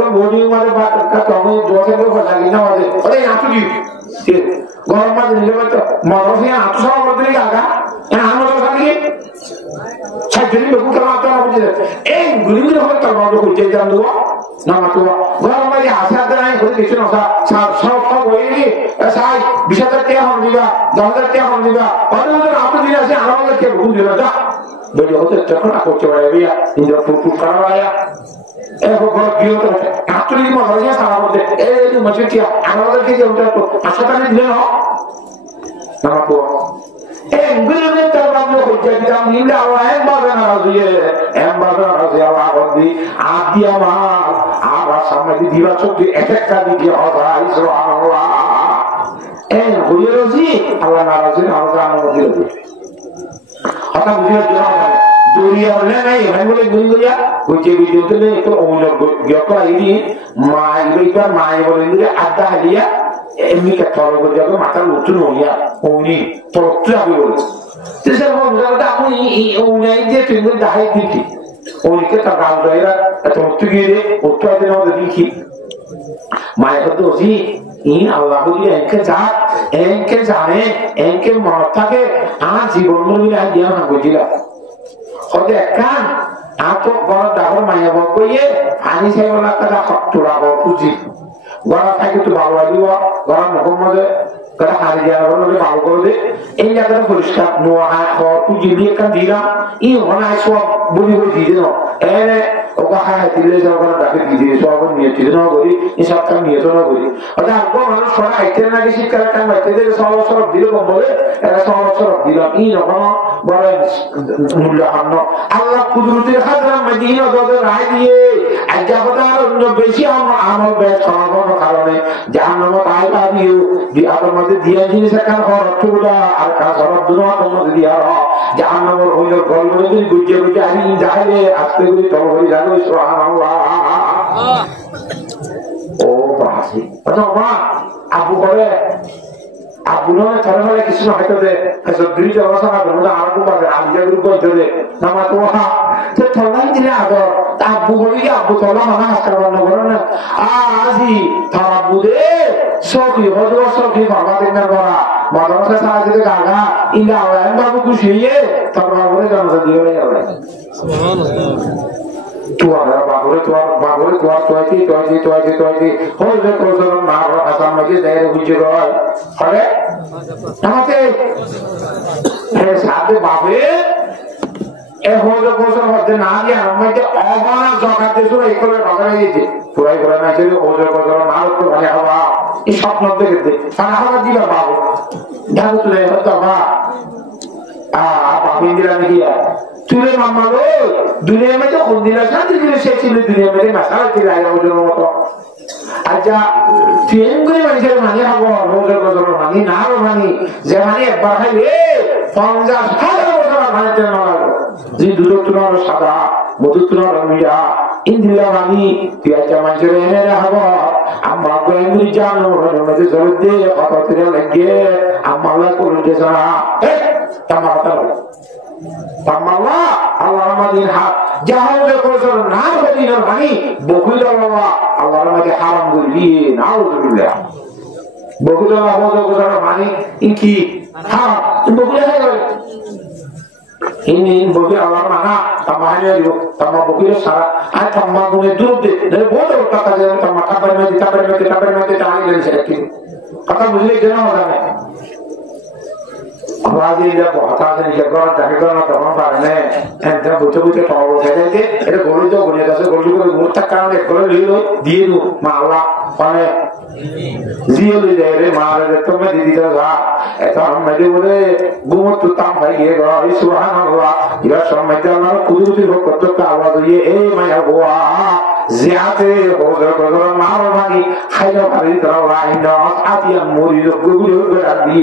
এখন বডি মানে তখন দোয়াতে কথা কি না আমাদের ওরে আতুলি গরম মাঝে নিলে তো মরফি আতু সব মধ্যে আগা আমার ওখানে সাইকেল লোক মাত্র বুঝে এই গুলিগুলি হবে তার মধ্যে হইতে যান দেবো না মাত্র গরম মাঝে আসে আদে নাই হতে কিছু না সব সব হয়ে গিয়ে সাই 20,000 টাকা হন দিবা 10,000 টাকা হন দিবা অন্য আপনি দিলে আসে আমাদের কে বুঝে না যা বলি হতে তখন করতে পারে বিয়া ইন্দ্র ফুটফুট করা হয় এখন বড় বিরত আতুলি মনে হয় সারা মধ্যে এই মাঝে কি আমাদেরকে যে ওটা তো হাসপাতালে দিলে না মাত্র গুলিগুলি তার মধ্যে হইতে দিলাম নিলে আল্লাহ একবার না দিয়ে একবার না দিয়ে আল্লাহ বলি আদি আমার আবার সামনে দিবা চোখে একটা দিয়ে হয় সুবহানাল্লাহ এই হইরজি আল্লাহ নারাজি আল্লাহ অনুমতি দেবে কথা বুঝিয়ে দিলাম দরিয়া বলে নাই ভাই বলে গুলিগুলিয়া হইতে বিদ্যুৎ নেই তো ওমর গিয়ক আইনি মাই বইটা মাই বলে দিলে আদা হালিয়া এমনি কে তরল করে যাবে মাথার উঁচু নইয়া ওনি তরত্রে আমি বলেছি সেসব বলতে আমি ওনাই দিয়ে তুমি দাহাই দিচ্ছি ওইকে তার গাল দয়েরা তরত্রে গিয়ে দে উত্তর দিন আমাদের দেখি মায়ের কথা বলছি ইন আল্লাহ বলি এনকে যা এনকে জানে এনকে মত থাকে আর জীবন মূল্য আইডিয়া না বুঝিলা হতে একখান এত বড় দাবর মায়া বকইয়ে পানি খাইবলা কথা তোরাব খুঁজি গড়া থাকে তো ভালো লাগিব গড়া মোহাম্মদে কথা হারি যাওয়া বলে ভালো করে দে এই জায়গাটা পরিষ্কার নোয়া খুঁজি দিয়ে একটা দিলাম ই হনায় সব বলি বলি দিয়ে দিল এনে ওকে হায় দিলে যাওয়া ডাকে দিয়ে সব নিয়ে চিন্তা না করি এই সব কাম নিয়ে তো না করি অর্থাৎ আগে মানুষ সবাই হাইতে না গেছি কারণ হাইতে দিলে সব সরব দিল কম বলে এরা সব সরব দিলাম ই রকম বড় মূল্যহান্য আল্লাহ কুদরতের হাজরা মদিনা দরে রায় দিয়ে আজাবদার অন্য বেশি আমল বেশ সমাগমের কারণে জাহান্নাম তাই পাবিও দি আপনার মধ্যে দিয়া জিনিস কার হরতুলা আর কাজ হরত দুনিয়া মধ্যে দিয়া জাহান্নামের হইল গলগলে যদি গুজে গুজে আনি যাইলে আস্তে করে তলহরি জানো সুবহানাল্লাহ ও বাসি আচ্ছা মা আবু করে আবু নয় থরে থরে কিছু না হয়তো দে এসব দুই অবস্থা হবে না আর কো পাবে আমি যে গ্রুপ করতে দে নামা তো হা তো থলাই দিলে আগর আবু বলি আবু তোলা মানা হাসকা বানো করে না আজি তার আবু দে সবই হলো সবই বাবা দেনার বড়া মাদ্রাসা সাহায্যে গাগা ইলা আল্লাহ বাবু খুশি হয়ে তারপর বলে জানা দিয়ে যাবে সুবহানাল্লাহ tuara bagore tuai hol de kozor nar asam mage daire hujuroi hole tamate he sade babe e hol de kozor hodde na dia amate obana jagate sura ekole bagare diye purai gore na chhe hol de kozor nar to bhale hawa ei স্বপ্ন দেখতে সারা হাওয়া দিবা বাবু দাও তুলে হতো বা বাবু ইন্দিরা মিয়া তুলে মামা লো দুনিয়া মধ্যে কোন দিন শান্তি দিলে সে ছিল দুনিয়া মধ্যে মাসাল ছিল আইনের মতো আচ্ছা তিন করে মানুষের মানে হবো রোজের বছর মানে না মানে যে মানে একবার খাইলে 50,000 বছর ভাইতে না যে দুধ তুলার সাদা মধু তুলার মিয়া ইন্দিরা মানে পিয়াজা মানুষের এনে হবো আমরা গোয়েন্দি জানো মধ্যে জল দিয়ে কত তিরে লাগে আমরা করে দেনা Tamata Pamala Allah Ramadhin hak jahal de kozor na badina bani bokul Allah Allah Ramadhin haram guli naudzubillah bokul Allah kozor bani inki haram bokul hai ini bokul Allah mana tamahnya yo tamah bokul sara ai tamah gune durde dari bodo kata jalan tamah kabar mati tani dari sedikit kata bujle jana hoda hai आवाज़ ये जब बहुत आते हैं जब गौर जाके ना तमाम बारे में ऐसे बुच्चे टॉवर कहते थे ये गोली तो गोली जैसे गोली को मुँह तक कान एक गोली लो दिए दो माला पाने जियो ले जाए रे मारे रे तो मैं दीदी का ऐसा हम मेरे बोले गुमत तो ताम भाई ये गौ इस सुहान हुआ ये सब मैं जाना कुदरती हो कत्तो का आवाज़ ये मैं हुआ ज़्यादा हो गया मारो मानी खाइलो खाली तरह लाइना आतिया मोरी जो गुगली हो गया दी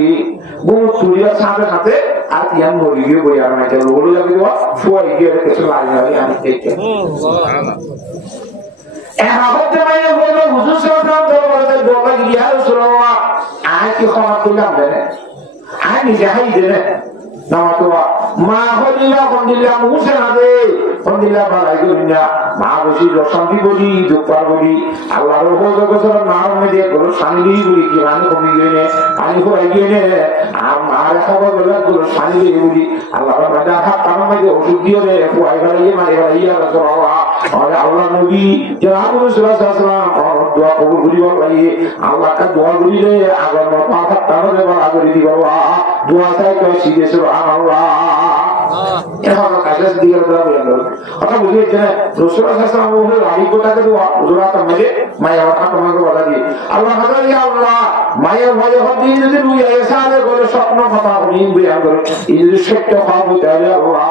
गुमत सूर्य साथे साथे आतिया मोरी जो गया मैं जब बोलो जब वो फुआ ये कैसे लाइना है यानी देखिए एहावत में ये बोलो हुजूर सल्लल्लाहु अलैहि वसल्लम बोला कि या रसूलल्लाह आज की खबर तो लग गए आज निजाही दे ना तो मा हो दिला मुझसे ना दे দিলা বালাই করিনা মা বসি শান্তি বলি দুঃখার বলি আল্লাহর বছর মার মধ্যে গরু শান্তি বলি কি মানে কমি গিয়ে নে পানি ফুরাই গিয়ে নে আর মার খাবার বলে গরু শান্তি বলি আল্লাহর মধ্যে হাত তার মধ্যে ওষুধ দিয়ে রে ফুয়াই ফেলাই মারে ফেলাই আল্লাহ নবী যে আবু সাল্লাল্লাহু দোয়া কবুল করি বলাই আল্লাহ কা দোয়া করিলে আগর মা হাত তার মধ্যে বলা করি দিব দোয়া চাই তো শিখে সুবহানাল্লাহ এখন কাছে দিকে বলা কথা বুঝিয়েছে রাসূলুল্লাহ সাল্লাল্লাহু আলাইহি ওয়াসাল্লাম আলী কোটাকে দোয়া হুজুরাত মধ্যে মায়া কথা তোমাকে বলা দিয়ে আল্লাহ হাজার ইয়া আল্লাহ মায়া ভয় হদি যদি রুই এসালে করে স্বপ্ন কথা বলি বিয়ান করে এই যদি সত্য হবে তাহলে আল্লাহ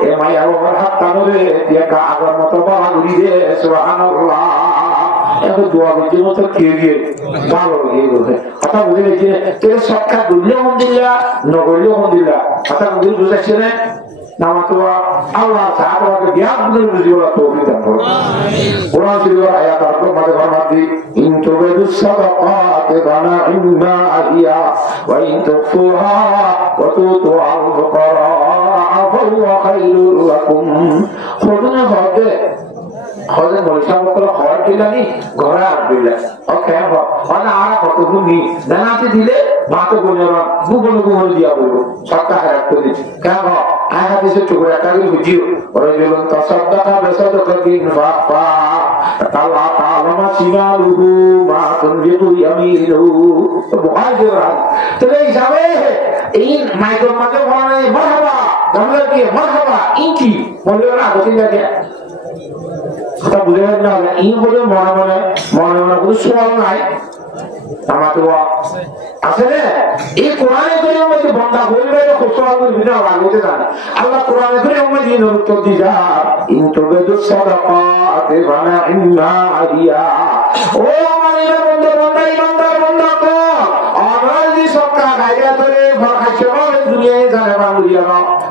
এ মায়া ওর হাত টানবে দেখা আগর মতো বলা করি দে সুবহানাল্লাহ এখন দোয়া করতে মতো কে দিয়ে ভালো এই বলে কথা বুঝিয়েছে তেরে সবকা দুনিয়া আলহামদুলিল্লাহ নগরীয় আলহামদুলিল্লাহ কথা বুঝাচ্ছে না নামাতুয়া আল্লাহ সাহাবাকে জ্ঞান বুঝে বুঝিওলা তৌফিক দান করুন কোরআন শরীফের আয়াত আর তোমাদের ফরমাতি ইন তুবিদুস সাদাকাত বানা ইন্না আহিয়া ওয়া ইন তুফুহা ওয়া তুতু আল ফুকারা ফাহুয়া খায়রুল লাকুম খুদনা হবে হযরত মুসা বকরা খবর দিলানি ঘরে আসবিলা ওকে মানে আর কত ভূমি জানাতে দিলে ভাত বনেরা গুগল দিয়া বলবো সরকার হায়াত করে কেন হাদিসে টুকরা কাগজ বুঝিও রাজুলুন তাসাদদাকা বিসাদাকাতিন ফাফা তাআলা তাআলা সিনালুহু মা তুনবিতু ইয়ামিনুহু তো বুখারী তবে হিসাবে এই মাইকের মধ্যে বলে মারহাবা আমরা কি মারহাবা ইনকি বলে না গতি লাগে কথা বুঝে না এই বলে মনে কোনো সওয়াল নাই আমাদের আসলে এই কোরআনে করে মধ্যে বন্ধা বলবে খুব সওয়াল বিনা লাগতে জানে আল্লাহ কোরআনে করে মধ্যে উত্তর দিযা ইনতুবিদু সাদাকাত বানা ইন্না আদিয়া ও মানিনা বন্ধু ইমানদার বন্ধা কো আমরা যদি সবকা গায়রা করে ভাষায় দুনিয়ায় জানে বাংলিয়া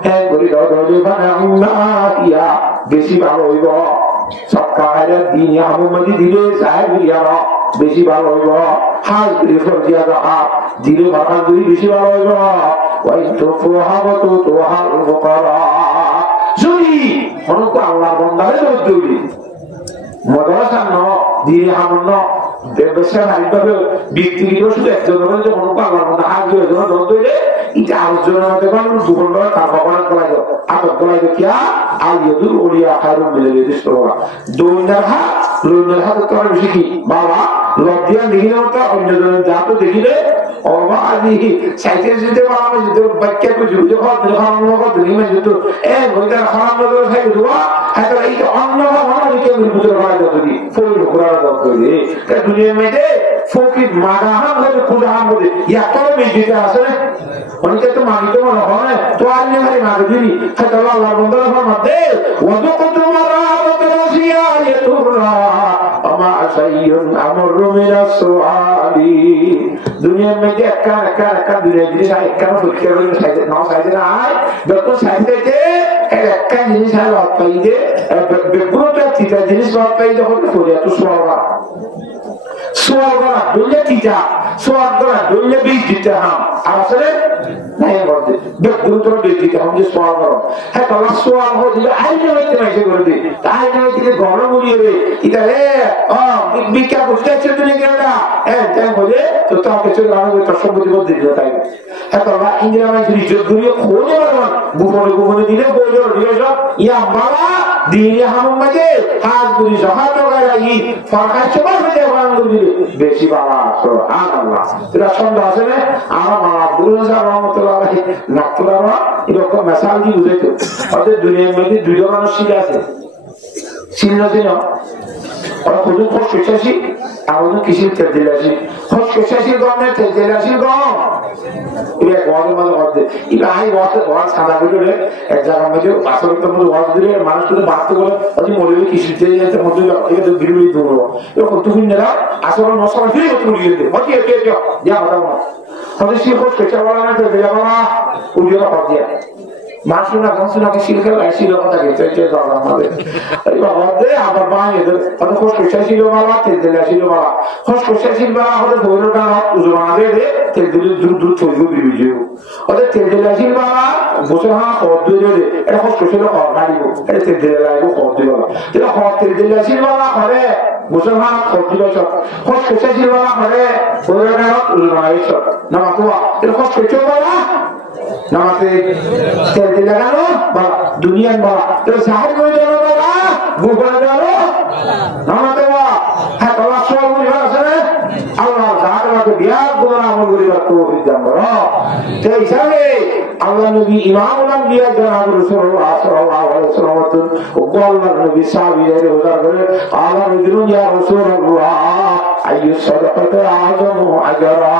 হ্যাঁ করি দলে বানা ইন্না আদিয়া বেশি ভালো হইব সবকা গায়রা দিন আমদি দিলে জাহের হইয়া বেশি ভালো হইব হাল প্রিফার দিয়া দাও দিলে ভাষা দুই বেশি ভালো হইব ওই তো ফুহাবতু তুহাল ফুকারা যদি মনকে আল্লাহ বন্দারে দৌড়ি মাদ্রাসা ন দিনে হামন ব্যবসা হাইভাবে বিক্রি করে শুধু একজনের যে মনকে আল্লাহ বন্দা আগে একজন দৌড়ে এটা আলোচনা হতে পারে দুপুর বেলা তার ভগবান করাই দাও আবার করাই দাও কিয়া আল ইয়াদুল উলিয়া খায়রুম মিনাল ইয়াদিস তোরা দৌড়ার হাত লইনার হাত তোর বেশি কি বাবা লজ্জা দেখিলে মতো অন্যজনের জাত দেখিলে অবা আদি সাইতে যেতে পারবে যদি বাক্য কো জুড়ে খাওয়া খাওয়ানো মতো দিনে যেত এ বইটা খাওয়ানো তো খাই দেওয়া হয়তো এই অন্য ভালো দিকে বুঝতে পারা যেত দি ফুল ঘোরার দরকার করে এই দুনিয়ার মধ্যে ফকির মাগাহাম হয়ে খুদাহাম বলে এত বেজিতে আছে না অনেকে তো মানিতে মনে হয় তো আর নিয়ে ভাই মাগে দিবি হয়তো আল্লাহ বন্দার মধ্যে ওয়াদু কুতুমারা ওয়াতরাসিয়া ইয়াতুরা আমা সাইয়ুন আমরু মিনাস সুআলি দুনিয়ার মধ্যে একটা দুনিয়া জিনিস একটা ফকির বলে সাইতে না সাইতে না যত সাইতে একটা জিনিস আর পাইতে বেগুনটা তিতা জিনিস পাই যখন পড়ে তো সোয়াগা দুনিয়া তিতা সোয়াগা দুনিয়া বি তিতা হাম আসলে নাই বলতে বেগুনটা বি তিতা হাম যে সোয়াগা হ্যাঁ তাহলে সোয়াগ হলে আইনে হইতে মাইছে করে দি তাই না হইতে গরম উড়িয়ে রে ইতালে বিকা বুঝতে চলে গেলা তাই বলে তো তাকে চলে আনো তো সম্পত্তি বল দিল তাই হ্যাঁ তাহলে ইংরেজি মানে যুদ্ধীয় খোলে বারবার গোপনে দিলে বইলো রিয়েজা ইয়া বাবা দিনে হাম মাঝে হাত গুলি জহাত গায় ফরকাশ চলে হয়ে বাংলা বেশি বাবা সুবহানাল্লাহ এটা সন্দেহ আছে না আমার মা আব্দুল রাজ্জাক রহমাতুল্লাহ আলাইহি মাকতুরা এরকম মেসাল দিয়ে বুঝাইতো ওদের দুনিয়ার মধ্যে দুইটা মানুষ আছে সিনদিন ওরা খুব খুশি আর ওদের কিসের তেজেলাসি খুশি গমনে তেজেলাসি গম এটা কোয়াদের মধ্যে মধ্যে এটা হাই ওয়াজ সাদা করে এক জায়গার মধ্যে আসলের মধ্যে ওয়াজ দিলে মানুষগুলো বাঁচতে বলে ওই মরিবে কিসের তেজেলাসের মধ্যে এটা বিরোধী দৌড় এরকম তুমি নেরা আসলে মশলা ফিরে তুলিয়ে দেবে ওকে যা কথা বলো তাহলে সে খুশি বলা না তেজেলা বলা উড়িয়ে দিয়া মাসু না গাছু নাকি শিলকে ছিল কথা গেছে আমাদের আবার বানিয়ে হয়তো খসখসা ছিল বাবা তেল তেলে ছিল বাবা খসখসা ছিল বাবা হয়তো ধৈর্য গান উজমা দে তেল তেলে দূর দূর থইব বিবিজে ওদের তেল তেলে ছিল বাবা বসে হা খদ দিয়ে দে এটা খসখসা লো খদ মারিব এটা তেল তেলে লাগবো খদ দিব এটা খদ তেল তেলে ছিল বাবা করে বসে হা খদ দিল সব খসখসা ছিল বাবা করে ধৈর্য গান উজমা সব না তো এটা খসখসা বাবা নামাতে তেল তেলে লাগানো বাবা দুনিয়ার বাবা এটা সাহায্য করে দিল বাবা বুঝে দিল নামাতে বাবা হ্যাঁ বাবা সব বুঝে আছে রে আল্লাহ সাহায্যকে বিয়ার গুলো আমল করিবার তৌফিক দান করো সেই হিসাবে আল্লাহ নবী ইমামুল আম্বিয়া জনাব রাসূলুল্লাহ সাল্লাল্লাহু আলাইহি ওয়াসাল্লাম ও আল্লাহ নবী সাহাবীদের উদ্ধার করে আল্লাহ নবী ইয়া রাসূলুল্লাহ আইয়ু সাদাকাতু আযমু আজরা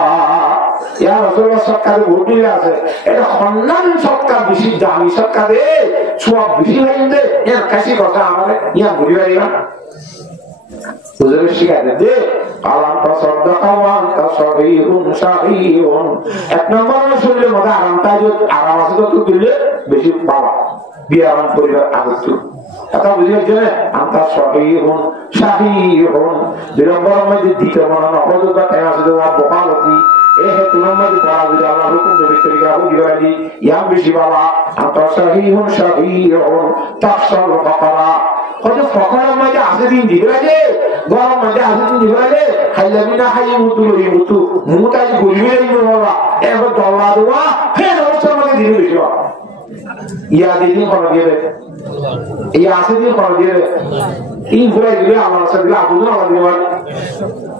ইয়া রাসূলুল্লাহ সরকার বলি আছে এটা সম্মান সরকার বেশি দামি সরকারে সব বেশি হইছে এর কাছে কথা আমারে ইয়া বলি পারিবা হুজুর শিখাতে দে আলাম তাসাদদাকা ওয়া আনতা সাগীরুন শাহীরুন এক নম্বর শুনলে মজা আরাম আছে তো দিলে বেশি পাওয়া বিয়ারাম পরিবার আগত কথা বুঝিয়ে যে আনতা সাগীরুন শাহীরুন দুই নম্বর মধ্যে দ্বিতীয় মনে অপযোগটা কেন আছে দেওয়া বকালতি এহে তোমার মধ্যে বলা যদি আল্লাহ হুকুম দেবে তরিকা বুঝিয়ে ইয়াম বেশি বাবা আনতা সাগীরুন শাহীরুন তাকসাল ফাকারা কত ফকরের মধ্যে আছে দিন দিবে লাগে গরম মধ্যে আছে দিন দিবে লাগে খাইলাবি না খাই মুতু লই মুতু মুতাই গলিবে লাগবে বাবা এবার দল্লা দেওয়া হে অবস্থা মধ্যে দিবে বেশি ইয়া দিন করে দিয়ে ইয়া আছে দিন করে দিয়ে এই ঘুরে দিলে আমার সাথে দিলে আগুন আমার দিবে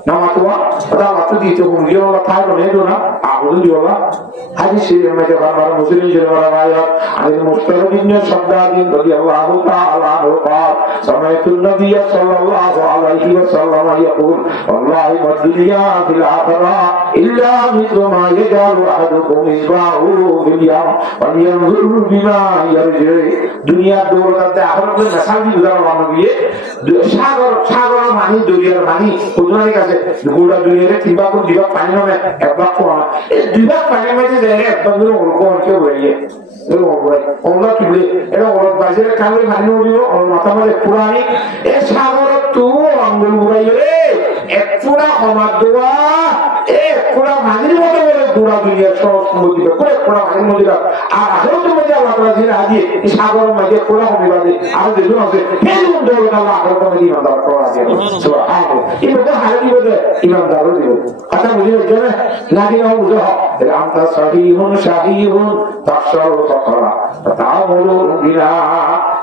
নামাতুয়া ওটা মাত্র দিতে হুমলিও না থাই বলে না আগুন দিও না হাদিস এর মধ্যে বারবার মুসলিম জেরা রায়াত আলী মুস্তাহিদিন সাদ্দাদিন রাদিয়াল্লাহু তাআলা আনহু قال سمعت النبي صلى الله عليه وسلم يقول والله ما الدنيا في الآخرة إلا مثل ما يجعل أحدكم إصبعه في اليم ولينظر بما يرجع দুনিয়া দৌড়াতে আখরাতে মেসালি উদাহরণ বানাবিয়ে সাগর মানি দরিয়ার মানি ওজনের কাছে গোড়া দুনিয়ারে তিন ভাগ দুই ভাগ পানি নামে এক ভাগ কোয়া এই দুই ভাগ পানির মধ্যে যায় এক ভাগ ধরে অল্প অল্প হয়ে ওগুলা তুলে এটা ওর বাজারে কামড়ে পানি উঠিব ওর মাথা মাঝে পুরানি এ সাগর তু আঙ্গুল উড়াইলে রে এক পুরা সমাজ দেওয়া এক পুরা মাঝির মতো বলে গোড়া দুনিয়ার সব মধ্যে করে পুরা মাঝির মধ্যে আর আখেরাতের মধ্যে আল্লাহ তাআলা জিরা দিয়ে এই সাগরের মধ্যে পুরা হবে বাদে আর দেখুন আছে ফেলুন দৌড় আল্লাহ আখেরাতের মধ্যে ইমানদার করা আছে সুবহানাল্লাহ এই মধ্যে হারিয়ে বলে ইমানদারও দিবে কথা বুঝিয়ে যাবে নাকি না বুঝো আনতা সাহিহুন শাহীহুন তাকসাল ফাকরা তাআমুলু বিনা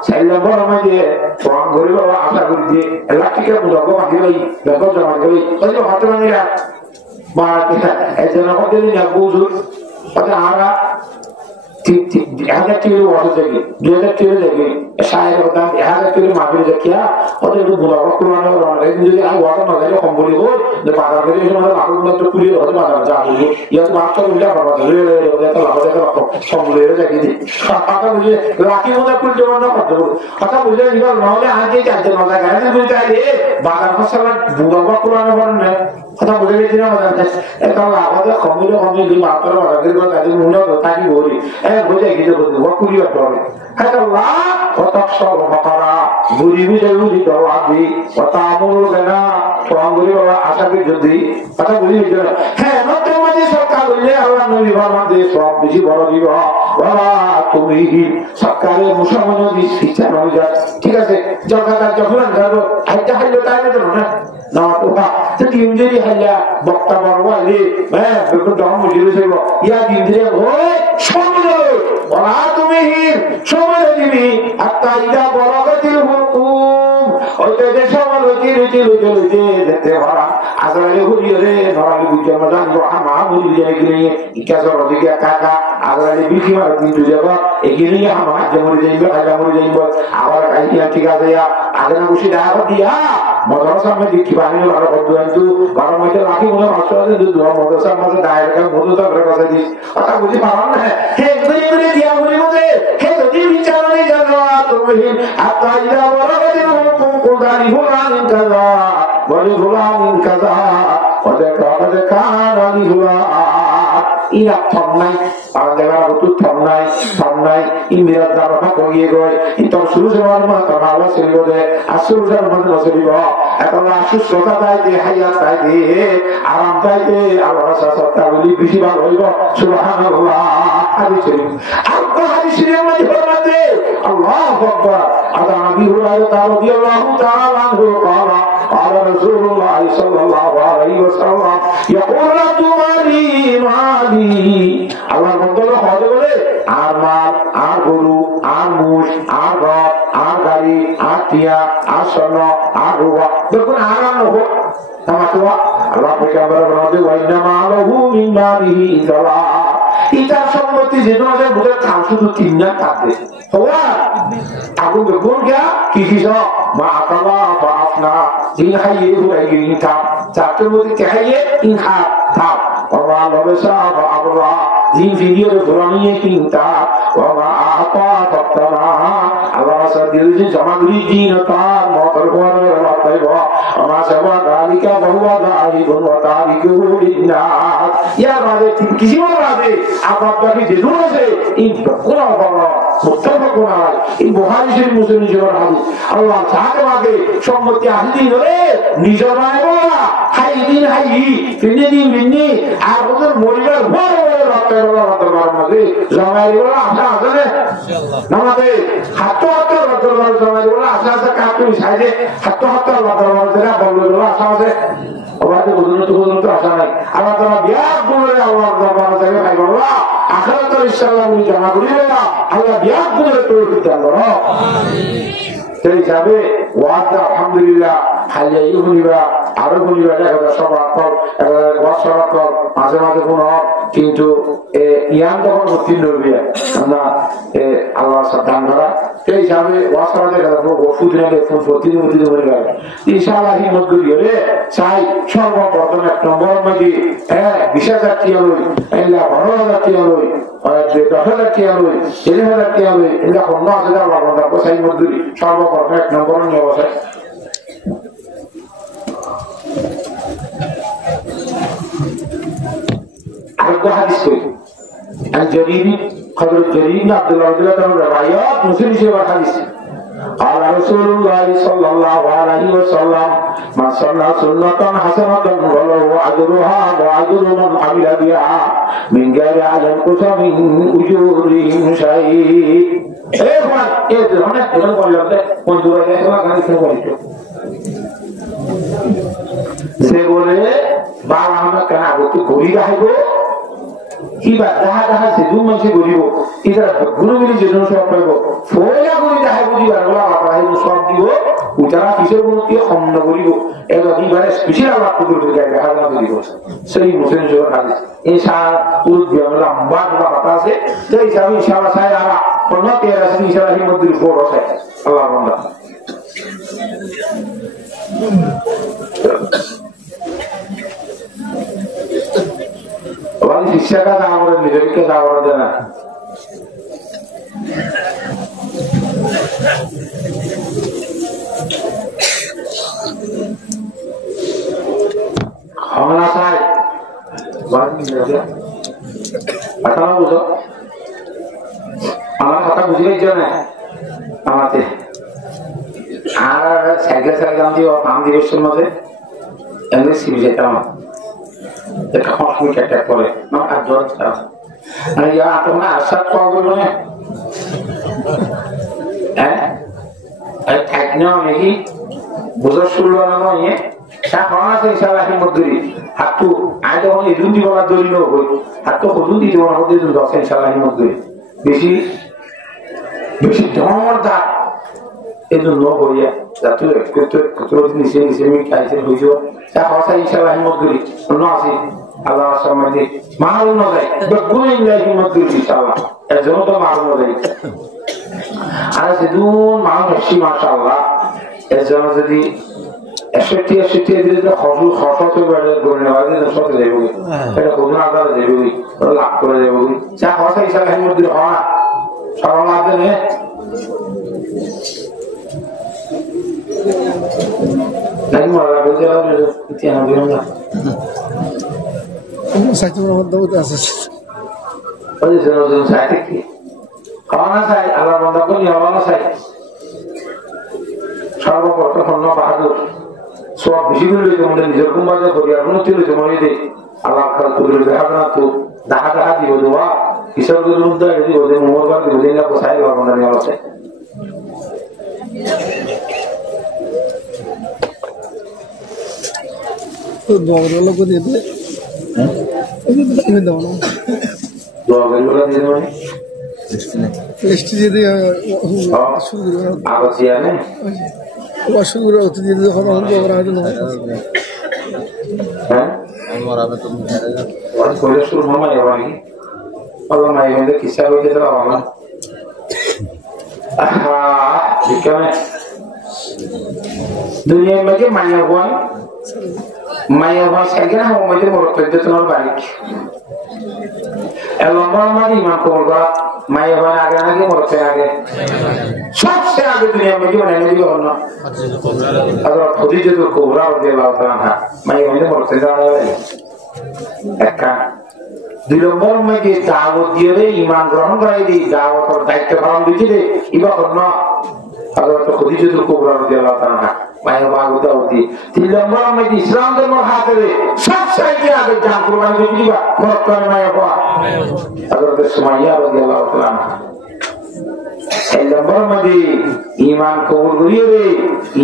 সাইলা বড় মাঝে ফোন করে বাবা আশা করি যে লাঠিকে বুঝাবো মাঝে ভাই দেখো জমা করি ওই যে হাতে মানিরা বা এজন্য ওদের না বুঝুন ওটা আরা হাজার টিভির ওয়াজ দেখি 2000 টিভি দেখি শায়ের কথা 1000 টিভির মাহফিল দেখিয়া ওদের একটু বুঝাবো কোরআন যদি আমি ওয়াজ না জানি কম বলি হল যে বাজার থেকে সময় লাখগুলো তো কুড়ি হলে বাজার যা বুঝি ইয়ার মাত্র উল্টা করবো ওদের লাভ দেখে রাখো সম্বলে দেখি দিই কথা বুঝিয়ে লাঠি মধ্যে কুড়ি জমা না করতে পারবো কথা বুঝলে এবার নহলে আগে চারজন মজা গাড়ি বুঝতে আইলে বাজার ফসল বুঝাবো কোরআন বলেন না কথা বুঝে গেছি না মজা এটা আমাদের কমিলে কমিলি মাত্র বাজার তাদের মনে থাকি বলি বুঝে গেছে বলতে কুড়ি বাট হবে হাতাল্লাহ ওয়াতাকসাল ফাকরা বুঝি বুঝে বুঝি দেওয়া দি ওয়াতামুলু বিনা তোমরা বাবা আশাকে যদি কথা বুঝি গেল হ্যাঁ নতুন মাঝে সরকার বললে আল্লাহ নবী ফরমাতে সব বেশি বড় দিব বাবা তুমি সরকারের মুসলমান দি শিক্ষা হয়ে যায় ঠিক আছে জগতার যখন যাবো হাইটা হাইলো তাই না না তো তো দিনজেরি হাইলা বক্তা বড়ওয়ালে হ্যাঁ বিকু দম বুঝিয়ে যাইব ইয়া দিনজেরি ওই সময় ওরা তুমি সময় দিবি আত্মা ইদা বরাগাতিল হুকুম ওইটা যে সময় লুচি যেতে ভরা আজরাইলে ঘুরিয়ে রে নরালি বুঝে মজান আমা বুঝি যায় গিয়ে ইকাজর দিকে কাকা আজরাইলে বিখি মার কিন্তু যাব এগিয়ে আমা জমরি যাইবে আজা মরি যাইব আবার কাইয়া ঠিক আছে আগে না খুশি দেখা দিয়া মাদ্রাসার মধ্যে কি বানিয়ে ভালো বন্ধু কিন্তু বারো মাসে রাখি মনে মাস্টার আছে মাদ্রাসার মাঝে দায়ের বন্ধু তার কথা দিস কথা বুঝি পারান না হে এগুলি দিয়া বলি বলে হে যদি বিচারণে জানো তুমি আত্মাইরা বড় করে কোদানি ফুলানি কাজা বলি ফুলানি কাজা ওদের কাজে কানানি ফুলা ইরা থন্নাই দেবার তো থন্নাই ইন্দিরা দারফা করিয়ে গয় ইতো শুরু সবার মা তো ভালো চলিব দে আসল যার মধ্যে নচলিব এখন সুস্থতা তাই দে হায়াত তাই দে আরাম তাই দে আল্লাহ সত্তা বলি বেশি ভালো হইব সুবহানাল্লাহ হাদিস আর তো হাদিসের মধ্যে ফরমাতে আল্লাহু আকবার আদা নবী রাদিয়াল্লাহু তাআলা আনহু قال قال رسول الله صلى الله عليه وسلم يقول رجل مالي আল্লাহর বন্ধু হযরত বলে আর মাল আর গরু আর মোষ আর রথ আর গাড়ি আর টিয়া আর স্বর্ণ আর রূপা দেখুন আর নহ তামাতুয়া আল্লাহ পয়গম্বর বলে ওয়াইনা মালহু মিন মালিহি ইনশাআল্লাহ ইতার সম্পত্তি যেন আছে বুঝে থাম শুধু তিনটা থাকবে হওয়া আগুন দেখুন গিয়া কি কিস মা আকালা বা আপনা জিন হাইয়ে হুয়াই গিন থাম চারটের মধ্যে কেহাইয়ে ইনহা থাম ওয়া লবেসা বা আবলা জিন ভিডিওর ধরানিয়ে কিনতা ওয়া আতা তত্তানা আল্লাহ সাদিল জি জামাগুরি দিন তার মতর ঘরে রাতাইব আমা সাবা গালিকা বহুয়া দাইবুন ওয়া তারিকু লিন্নাস ইয়া রাদে কিছু রাদে আপনার কি যেন আছে এই কোরআন পড়া মুত্তাফাক আলাইহি এই বুখারী শরীফ মুসলিম শরীফের হাদিস আল্লাহ তাআলা আগে সম্মতি আহলি ধরে নিজের বলা হাই দিন হাই তিনদিন বিন্নি আর ওদের মরিবার বড় বড় রাতের মধ্যে জমাই বলা আশা আছে ইনশাআল্লাহ নামাতে হাতে রাতের জমাই বলা আশা আছে কাপি সাইডে হাতে রাতের মধ্যে বললো আশা আছে ওবাদে বুঝুন তো আশা নাই আল্লাহ তাআলা বিয়া বলে আল্লাহর দরবারে যাবে ভাই বলা আখিরাতের ইনশাআল্লাহ আমি জানা করি বলা আল্লাহ বিয়া বলে তৌফিক দান করো আমিন সেই যাবে ওয়াদা আলহামদুলিল্লাহ হালিয়া ইহুনিবা আরো বলিবা দেখা সবার পর ওয়াসরাত পর মাঝে মাঝে কোন কিন্তু ইয়ান তখন উত্তীর্ণ হবে না আল্লাহ সাবধান করা সেই যাবে ওয়াসরাতে ওষুধ নেবে ফোন প্রতিদিন করে গেল ইনশাআল্লাহ হিম্মত করি রে চাই সর্বপ্রথম এক নম্বর মধ্যে 20,000 টাকা লই এলা 12,000 টাকা লই 10,000 টাকা লই 10,000 টাকা লই এলা 15,000 টাকা পয়সা মজদুরি সর্বপ্রথম এক নম্বর নিয়ে বসে আরেকটা হাদিস কই الجريري قدر الجريري عبد الله رضي الله عنه روايات مسلم شيخ الحديث قال رسول الله صلى الله عليه وسلم ما صلى سنة حسنة وله أجرها وأجر من عمل بها من غير أن ينقص من أجورهم شيء إيه فان إيه ترى هنا بقول لك من دورة كذا كان يسمع بقوله সেবলে বাবা আমরা কেন আগত ঘুরি রাখবো কিবা দেখা দেখা সেদু মানুষ ঘুরিব এটা গুরু মিলি যেন সব পাইব ফোলা ঘুরি দেখা বুঝি বারলা আপনার সব দিব উতারা কিসের মধ্যে খন্ড করিব এবার দিবারে স্পেশাল আলাপ করতে যায় দেখা না দিব সেই মুসলিম জোর হাদিস ইনশাআল্লাহ পুরো বিয়ামলা লম্বা কথা আছে সেই হিসাবে ইনশাআল্লাহ সাই আরা কোন তেরা আছে ইনশাআল্লাহ এর মধ্যে ফোর আছে আল্লাহ বান্দা वाली शिक्षा का दावर निजर के दावर देना हमला साय वाली निजर आता ना बुझो हमारा खाता बुझे जाना हमारे आरा साइकिल साइकिल हम दियो हम दियो सुनते इंग्लिश सीखे तामा एक खास में क्या करे ना अजर था अरे यार तो ना असर पाओगे ना अरे थकना नहीं बुझा शुरू वाला ना ये क्या खाना से इंशाल्लाह ही मधुरी हाथू आज तो हम इधर वाला दोरी लो हो हाथू खुद ही जो होते हैं दोस्त इंशाल्लाह ही मधुरी बेसी बेसी डॉमर था ये जो नो हो गया जाते हैं कुछ नीचे में क्या ऐसे हो जो क्या खासा इंशाल्लाह ही मधुरी नो आसी Allah समझे मालूम न जाए बगुन नहीं मधुरी इंशाल्लाह ऐसा तो मालूम न जाए आज दून मालूम है माशाल्लाह ऐसा जदी एशेटी दिले खजू खसते बड़े गोने वाले तो सब देबोगे এটা কোন আদার দেবই লাভ করে দেবই যা খাসা ইনশাআল্লাহ মধ্যে হয় সারা লাভ দেন নাই মারা বলতে হবে ইতিহাস দিন না সাইতুর মধ্যে আছে ওই যে নতুন চাই কি খাওয়া না চাই আল্লাহ বন্ধ করি হওয়া না চাই সর্বপ্রথম হন্য বাহাদুর সব বেশি করে লইতে মনে নিজের কুম্বাজে করি আর উন্নতি লইতে মনে দে আল্লাহ তুলে দেখা না তো দেখা দেখা দিব দেওয়া কিশোর মধ্যে দিব যে মোর বার দিব দিন পোষাই পারবো না নিয়ে আছে দোয়াগুলো করে দিতে তুমি দাও না দোয়াগুলো দিয়ে দেবো লিস্ট দিয়ে দিয়ে আবাসিয়া নেই শুরু হতে দিয়ে যখন দোয়া হবে না হ্যাঁ করে শুরু মামা এবারে আল্লাহ মাই হইলে কিসা হইতে দাও আমার বিজ্ঞানে দুনিয়ার মধ্যে মায়ের হওয়া সাইকেল আমার মধ্যে মরতে তোমার বাড়ি লম্বা লম্বা ইমান কবল করা মায়ের হওয়ার আগে নাকি মরতে আগে সবচেয়ে আগে দুনিয়ার মধ্যে মানে নবী হল না খদিজা তো কুবরা রাদিয়াল্লাহু তাআলা মায়ের মধ্যে মরতে যাওয়া একটা দুই নম্বর মধ্যে দাওয়াত দিয়ে রে ইমান গ্রহণ করাই দিই দাওয়াতের দায়িত্ব পালন দিতে রে ইবা করল হযরত খদিজা তো কুবরা রাদিয়াল্লাহু তাআলা মায়ের বাগদা হতি তিন নম্বর মধ্যে ইসলাম ধর্ম হাতে রে সবচেয়ে আগে জান কুরবানি দিবা মরতে মায়ের বাবা হযরত সুমাইয়া রাদিয়াল্লাহু তাআলা এই নম্বর মধ্যে ইমান কবুল করিয়ে রে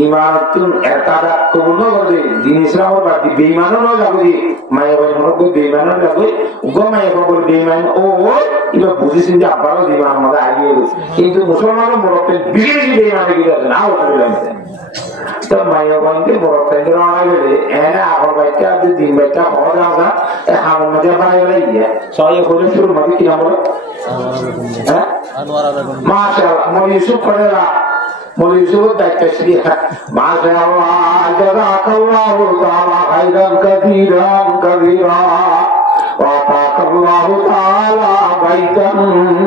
ইমান তুম একাদা কবুল না করে দিন ইসলাম বাদ বেঈমানও না যাবে মায়ের বাবা মনে বেঈমানও যাবে গো মায়ের বাবা বেঈমান ও ইবা বুঝিছেন যে আবারও বেঈমান আমাদের আগিয়ে গেছে কিন্তু মুসলমানও মরতে বেশি বেশি বেঈমানে গিয়ে আছে না ওটা লাগছে তো মায়ের বাবাকে মরতে দেওয়া গেলে এনে আগর বাইটা যে দিন বাইটা হওয়া যাওয়া হামুর মধ্যে বানাই গিয়ে সবাই হলে শুরু মাঝে কি নাম হ্যাঁ মাশাআল্লাহ মৌলভী ইউসুফ করেলা মৌলভী ইউসুফের দায়িত্ব ছিল মাশাআল্লাহ জাযাকাল্লাহু তাআলা খাইরান কাসীরান কাসীরা ওয়া তাকাল্লাহু তাআলা বাইতান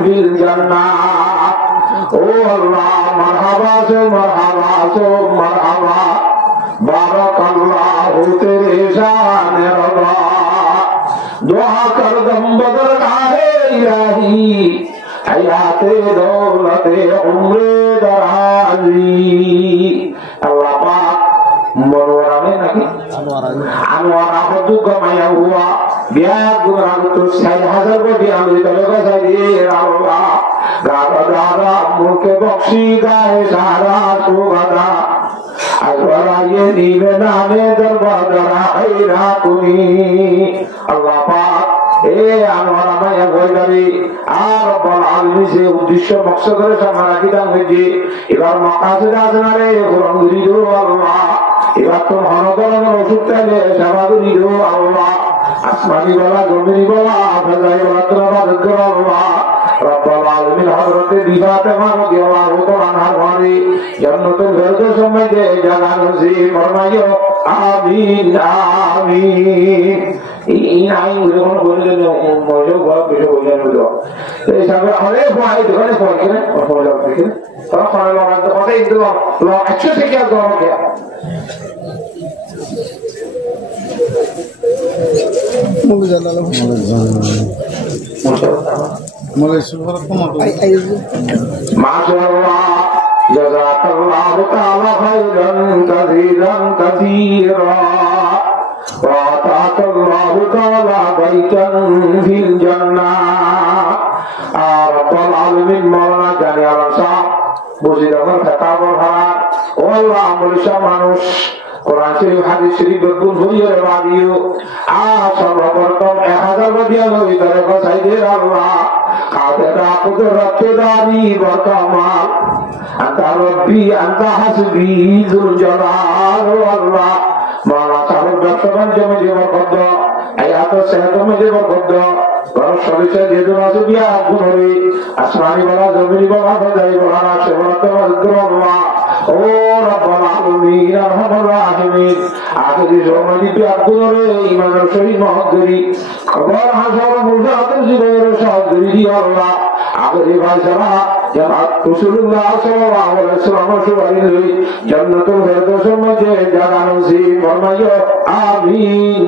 ফিল জান্নাহ ও আল্লাহ মারহাবা সো মারহাবা সো মারহাবা বারাকাল্লাহু তেরে শানে রবা दुआ कर दम बदरगाहे इलाही हयाते दौलते उम्रे दराजी अल्लाह पाक मनोरा में नहीं अनवारा हदू कमाया हुआ ब्याह गुना तो 6000 को दिया मुझे लगा सही अल्लाह गादा दादा मुके बख्शी गाए सारा तो गादा अल्लाह ये नीवे नामे दरबार हैरा तुनी अल्लाह पाक ए अनवारा माया गोइदारी আর রব্বুল আলামিন যে উদ্দেশ্য মকসদ করে সামনে কিদান হয়েছে এবার মাকাসিদ আজনারে কোরআন দিও আল্লাহ এবার তো হনগণের ওষুধ চাইলে সেবা দিও আল্লাহ আসমানি বলা জমিনি বলা আফজাই বলা তোমার দরকার আল্লাহ রব্বুল আলামিন হযরতে বিফাতেমা রাদিয়াল্লাহু তাআলা আনহার জান্নাতুল ফেরদৌস মধ্যে জায়গা নসিব ফরমাইও আমিন আমিন এই আই উড়ন বলে মজো বড় বেশি বলে নিলো এই সব আরে ভাই দোকানে ফোন করে ফোন লাগবে তারা ফোন লাগাতে কথা ইন্দু লো আচ্ছা থেকে আর গরম কে মুলে জানালো মুলে সুবহান মাশাআল্লাহ জাযাকাল্লাহু তাআলা খাইরান কাসীরান কাসীরা وَآتَاكَ اللَّهُ تَعَالَى بَيْتًا فِي الْجَنَّةِ رب العالمين مولانا জানি আলাসা বুঝিদার ফতাওয়ার হাত ও আল্লাহ আমলিশা মানুষ কোরআন শরীফ হাদিস শরীফ বকুল হইয়ে বাদিও সর্বপ্রথম 1000 বদিয়া নবী তারে কথাই দে আল্লাহ কাদেরা কুদরতে দারি বরকামাল আনতা রব্বি আনতা হাসবি যুল জালাল আল্লাহ মাওলা তাআলা বর্তমান জমে জীবন কদ্দ আয়াত সেহত মে জীবন কদ্দ বড় সরিষা যেদিন আসবিয়া গুণরে আসমানি বলা জমিনি বলা ফজাই বলা সেবরত আল্লাহ ও রব্বুল আলামিন আরহামুর রাহিমিন আখেরি জমানি বিয়া গুণরে ইমানের শরীর মহদ্দরি খবর হাসর মুজাহিদ জীবনের সহদরি আল্লাহ আখেরি ভাষা জানাত রাসূলুল্লাহ সাল্লাল্লাহু আলাইহি ওয়াসাল্লাম সুবহানাল্লাহি জান্নাতুল ফেরদৌস মধ্যে জায়গা নসিব ফরমাইও আমিন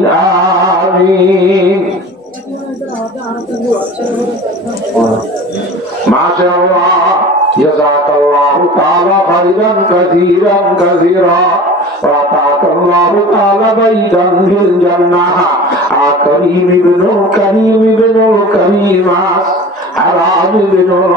আমিন মাশাআল্লাহ জাযাকাল্লাহু তাআলা খাইরান কাসীরান কাসীরা ওয়া তাআকাল্লাহু তাআলা বাইদান ফিল জান্নাহ আকরিম ইবনুল কারীম ইবনুল কারীম হারাম ইবনুল